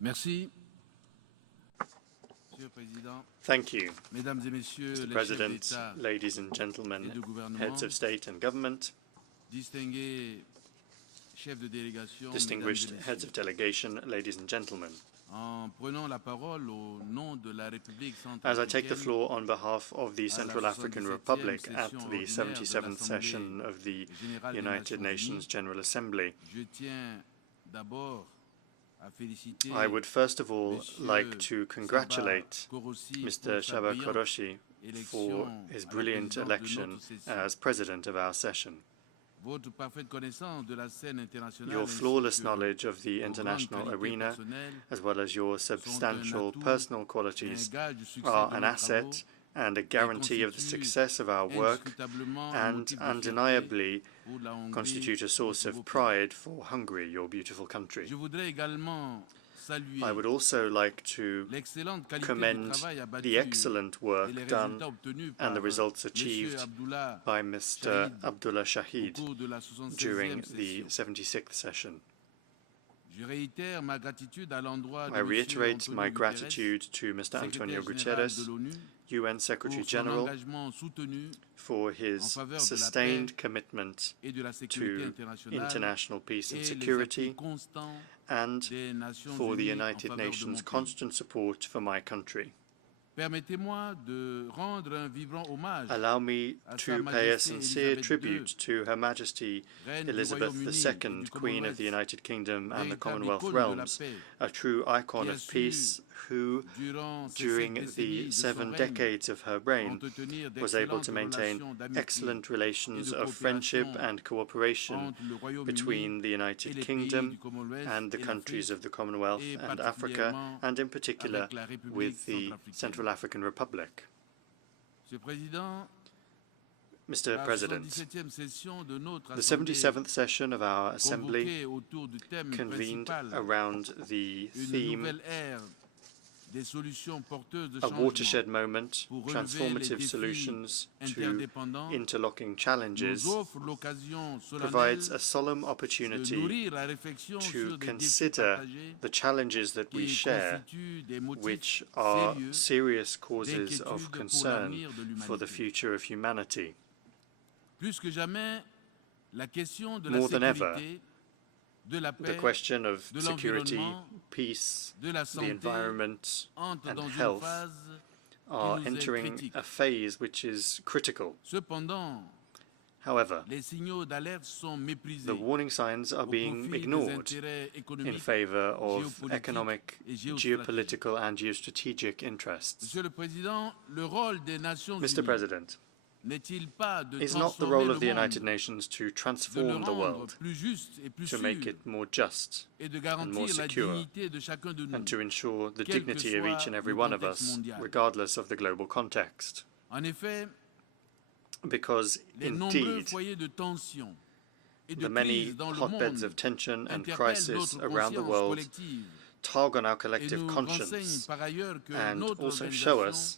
Merci. Thank you, Mesdames et Messieurs Mr. les chefs President, d'État ladies and et gentlemen, de gouvernement, heads of state and government, distingués chefs de délégation, distinguished Mesdames et heads of Messieurs, delegation, ladies and gentlemen. en prenant la parole au nom de la République As I take the centrafricaine floor on behalf of the à la Central African 77e Republic at session the ordinaire de 77th l'Assemblée session of the générale des United Nations Nations Unies, General Assembly, je tiens d'abord à féliciter I would first of all like to Monsieur congratulate Saba Korossi Mr. pour sa Shaba brillante Koroshi for élection his à la brilliant présidence de election notre session. as president of our session. Votre parfaite connaissance de la scène internationale Your ainsi flawless que knowledge of the vos grandes international qualités arena, personnelles as well as your sont un substantial atout personal et un qualities, gage du succès are de an nos travaux asset and a et guarantee of the constituent success of our work, indiscutablement un and motif de fierté undeniably pour la Hongrie, constitute a source notre beau of pays. pride for Hungary, your beautiful country. Je voudrais également saluer I would also like to l'excellente qualité du commend travail abattu the excellent et work les done résultats obtenus and par the results Monsieur achieved Abdullah by Mr. Shahid Abdullah au Shahid cours de la during 76e the session. 76th session. Je réitère ma gratitude à l'endroit de I Monsieur reiterate Antonio my Guterres, gratitude to Mr. Antonio secrétaire général de Guterres, l'ONU, UN Secretary pour son General, engagement soutenu for en his faveur de la sustained paix commitment et de la sécurité to internationale international peace and et les appuis security, constants and des Nations for the Unies en United faveur de mon Nations' pays. constant support for my country. Permettez-moi de rendre un vibrant hommage Allow me à Sa to pay a Majesté sincere Elisabeth tribute II, to Her Majesty Reine du Elizabeth Royaume-Uni et II, du Queen of the Commonwealth, United Kingdom and the véritable Commonwealth icône de la realms, paix, a true icon qui a of su, peace, who, durant ces 7 during décennies the de son 7 règne, decades of her reign, entretenir was able d'excellentes to maintain relations d'amitié excellent et relations de of friendship coopération and cooperation entre le Royaume-Uni between the et United les pays Kingdom du Commonwealth and the et countries l'Afrique, of the Commonwealth et and Africa, particulièrement and in particular avec la République with the centrafricaine. Central African Republic. Monsieur le Président, Mr. la President, 77e session de notre the Assemblée 77th session of our Assembly convoquée autour du thème convened principal around the une theme nouvelle ère des solutions porteuses de a changement watershed moment, pour relever les transformative défis solutions to interdépendants, interlocking nous challenges, offre l'occasion provides solennelle a solemn de opportunity nourrir la réflexion to sur des défis consider partagés the challenges that we qui share, constituent des motifs which are sérieux serious causes d'inquiétude of pour concern l'avenir de for the l'humanité. future of humanity. Plus que jamais, la question de la More than ever, sécurité, de la the paix, question of de security, l'environnement, peace, de la the santé environment, entre and dans une health phase are qui nous est entering critique. a phase which is critical. Cependant, However, les signaux d'alerte sont méprisés the warning signs are au being profit des ignored intérêts in économiques. favor of géopolitique economic, et géostratégique. geopolitical, and geostrategic interests. Monsieur le Président, le rôle des Nations Mr. Unies President, n'est-il pas de is not the transformer role le of the United monde, Nations to de le transform the rendre world, plus juste et plus to sûr, make it more just, et de more garantir la secure, dignité de chacun de nous, and to ensure the quel que dignity of each soit and every le one of contexte us, mondial? regardless of the global context? En effet, Because les nombreux indeed, foyers de tension et de the many crise dans le hotbeds monde of tension and interpellent crisis notre around the conscience world collective tug on our et collective nous renseignent conscience par ailleurs que and notre also show organisation us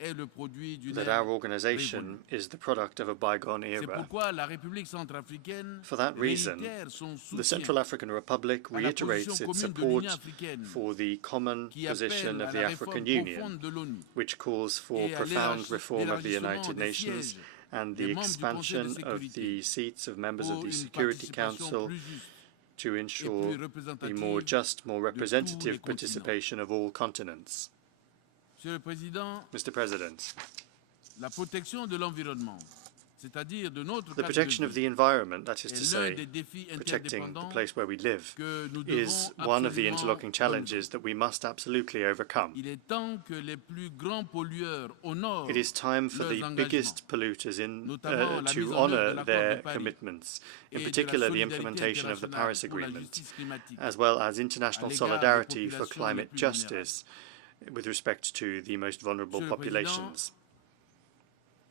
est le produit d'une that ère our organization is the product of a bygone C'est era. pourquoi la République centrafricaine For that reason, réitère son the soutien Central African Republic à la position reiterates its commune de support l'Union africaine for the common qui position appelle of à the la African réforme Union, profonde de l'ONU which calls for et à profound reform of the l'élargissement United des Nations sièges and des the membres du Conseil de expansion of sécurité the seats of members of pour the une Security participation Council plus juste to ensure plus the représentative more just, more tous les representative continents. participation of all continents. Monsieur le Président, Mr. President, la protection de l'environnement, c'est-à-dire de notre the cadre protection de of vie, the environment, that is to est l'un say, des défis protecting the interdépendants place where we live, que nous is devons one of the absolument interlocking challenges that we must absolutely overcome. Il est temps que les plus grands pollueurs honorent It is time for leurs the engagements, biggest polluters notamment la mise to en œuvre de honour l'accord their de Paris commitments, in et de la particular the solidarité implementation of the internationale Paris pour la Agreement, justice climatique as well as international à l'égard des solidarity for populations les climate plus justice with respect to the most vulnerable Monsieur le Président, populations.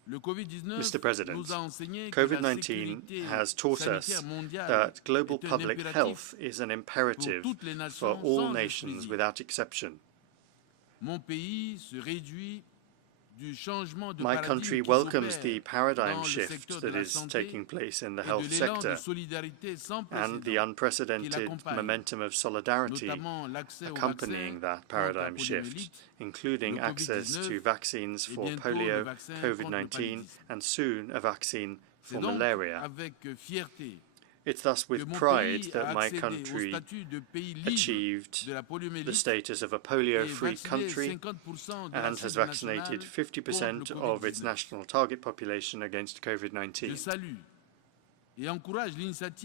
Le COVID-19 Mr. President, nous a enseigné que la COVID-19 sécurité has taught us sanitaire mondiale that global est un public impératif health is an imperative pour toutes les for nations all sans nations exclusive. without exception. Mon pays se réjouit My country welcomes the paradigm shift that is taking place in the health sector and the unprecedented momentum of solidarity accompanying that paradigm shift, including access to vaccines for polio, COVID-19, and soon a vaccine for malaria. It's thus with pride that my country achieved the status of a polio-free country and has vaccinated 50% of its national target population against COVID-19.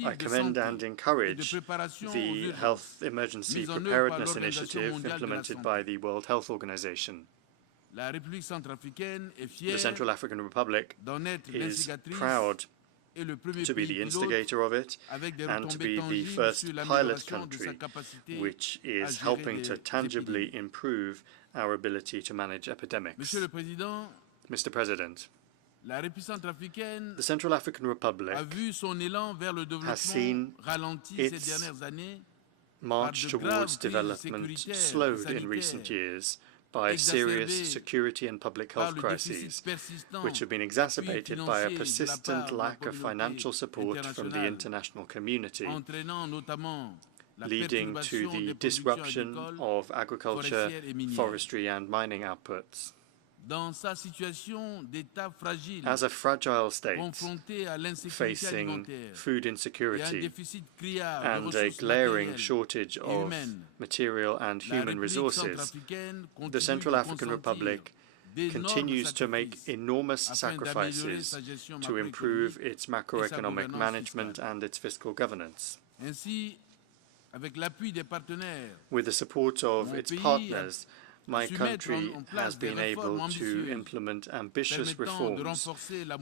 I commend and encourage the Health Emergency Preparedness Initiative implemented by the World Health Organization. The Central African Republic is proud to be the instigator of it and to be the first pilot country which is helping to tangibly improve our ability to manage epidemics. Mr. President, the Central African Republic has seen its march towards development slowed in recent years by serious security and public health crises, which have been exacerbated by a persistent lack of financial support from the international community, leading to the disruption of agriculture, forestry and mining outputs. As a fragile state, facing food insecurity and a glaring shortage of material and human resources, the Central African Republic continues to make enormous sacrifices to improve its macroeconomic management and its fiscal governance. With the support of its partners, my country has been able to implement ambitious reforms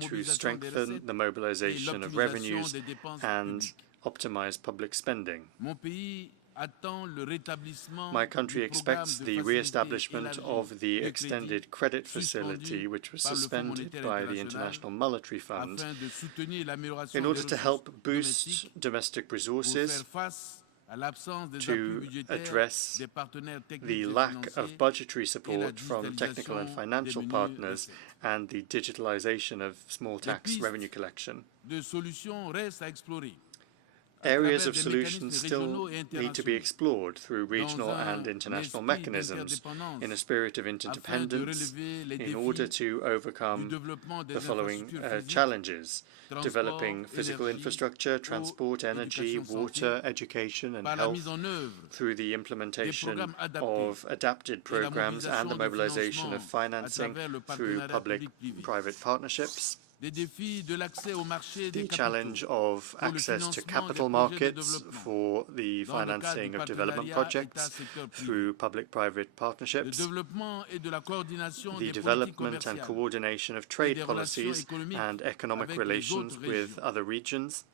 to strengthen the mobilization of revenues and optimize public spending. My country expects the re-establishment of the extended credit facility, which was suspended by the International Monetary Fund, in order to help boost domestic resources, to address the lack of budgetary support from technical and financial partners and the digitalization of small tax revenue collection. Areas of solutions still need to be explored through regional and international mechanisms in a spirit of interdependence in order to overcome the following challenges: developing physical infrastructure, transport, energy, water, education and health through the implementation of adapted programs and the mobilization of financing through public-private partnerships. The challenge of access to capital markets for the financing of development projects through public-private partnerships, the development and coordination of trade policies and economic relations with other regions,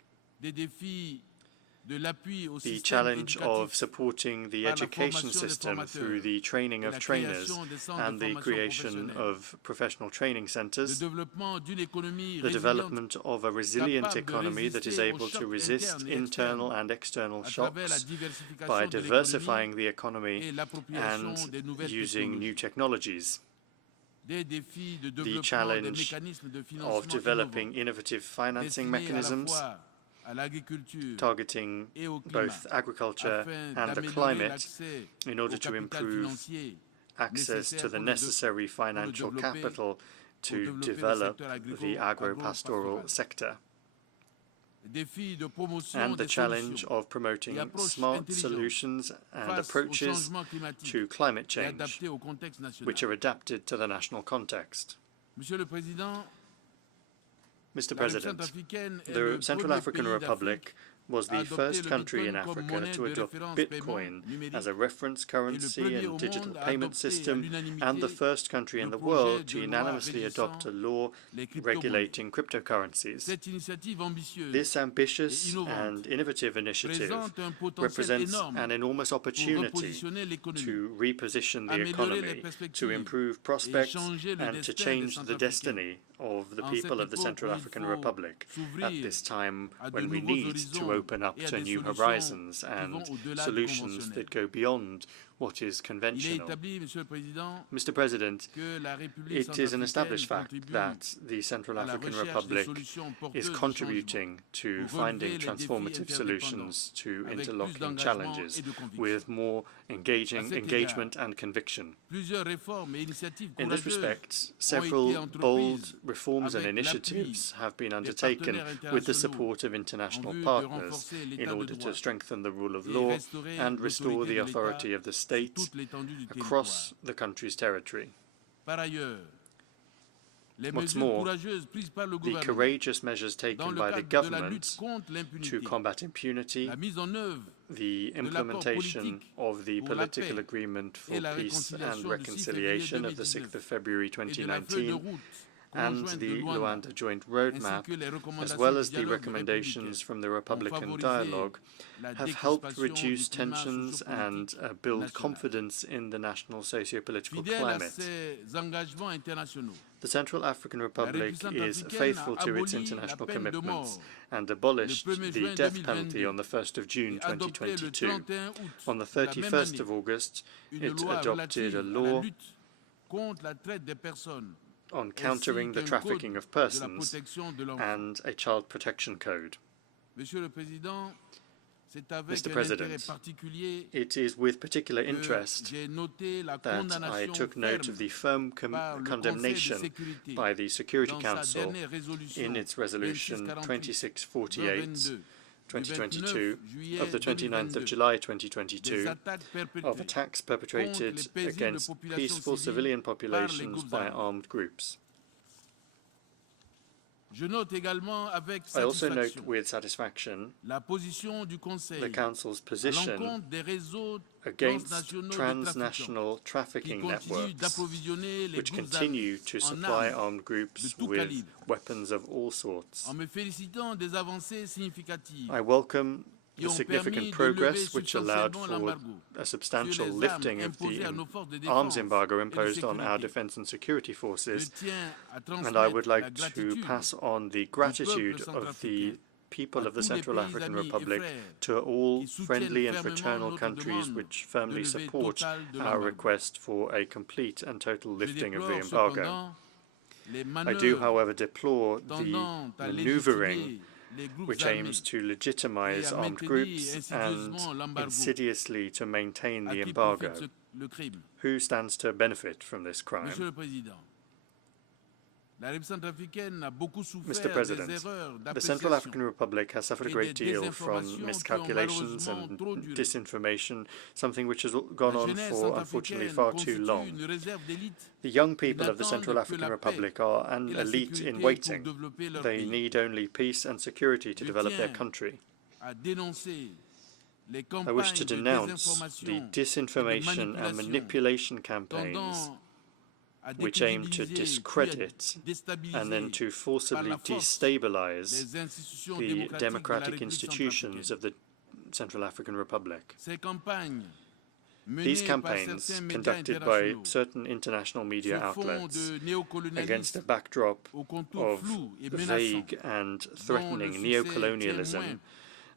the challenge of supporting the education system through the training of trainers and the creation of professional training centers, the development of a resilient economy that is able to resist internal and external shocks by diversifying the economy and using new technologies, the challenge of developing innovative financing mechanisms targeting both agriculture and the climate in order to improve access to the necessary financial capital to develop the agro-pastoral sector, and the challenge of promoting smart solutions and approaches to climate change, which are adapted to the national context. Mr. President, the Central African Republic was the first country in Africa to adopt Bitcoin as a reference currency and digital payment system, and the first country in the world to unanimously adopt a law regulating cryptocurrencies. This ambitious and innovative initiative represents an enormous opportunity to reposition the economy, to improve prospects, and to change the destiny of the people of the Central African Republic at this time when we need to open up to new horizons and solutions that go beyond what is conventional. Mr. President, it is an established fact that the Central African Republic is contributing to finding transformative solutions to interlocking challenges with more engagement and conviction. In this respect, several bold reforms and initiatives have been undertaken with the support of international partners in order to strengthen the rule of law and restore the authority of the state across the country's territory. What's more, the courageous measures taken by the government to combat impunity, the implementation of the political agreement for peace and reconciliation of the 6th of February 2019, and the Luanda Joint Roadmap, as well as the recommendations from the Republican Dialogue, have helped reduce tensions and build confidence in the national socio-political climate. The Central African Republic is faithful to its international commitments and abolished the death penalty on the 1st of June 2022. On the 31st of August, it adopted a law on countering the trafficking of persons and a child protection code. Mr. President, it is with particular interest that I took note of the firm condemnation by the Security Council in its resolution 2648 2022 of the 29th of July 2022 of attacks perpetrated against peaceful civilian populations by armed groups. I also note with satisfaction the Council's position against transnational trafficking networks, which continue to supply armed groups with weapons of all sorts. I welcome the significant progress which allowed for a substantial lifting of the arms embargo imposed on our defense and security forces, and I would like to pass on the gratitude of the people of the Central African Republic to all friendly and fraternal countries which firmly support our request for a complete and total lifting of the embargo. I do, however, deplore the maneuvering which aims to legitimize armed groups and insidiously to maintain the embargo. Who stands to benefit from this crime? Mr. President, the Central African Republic has suffered a great deal from miscalculations and disinformation, something which has gone on for, unfortunately, far too long. The young people of the Central African Republic are an elite in waiting. They need only peace and security to develop their country. I wish to denounce the disinformation and manipulation campaigns which aim to discredit and then to forcibly destabilize the democratic institutions of the Central African Republic. These campaigns, conducted by certain international media outlets against a backdrop of vague and threatening neocolonialism,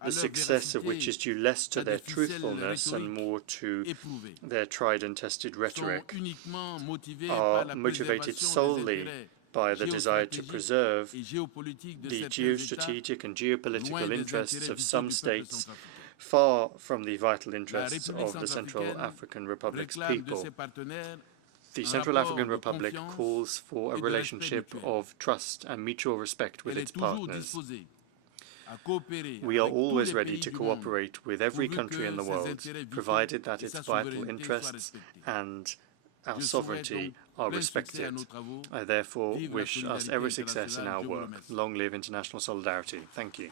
the success of which is due less to their truthfulness and more to their tried and tested rhetoric, are motivated solely by the desire to preserve the geostrategic and geopolitical interests of some states, far from the vital interests of the Central African Republic's people. The Central African Republic calls for a relationship of trust and mutual respect with its partners. We are always ready to cooperate with every country in the world, provided that its vital interests and our sovereignty are respected. I therefore wish us every success in our work. Long live international solidarity. Thank you.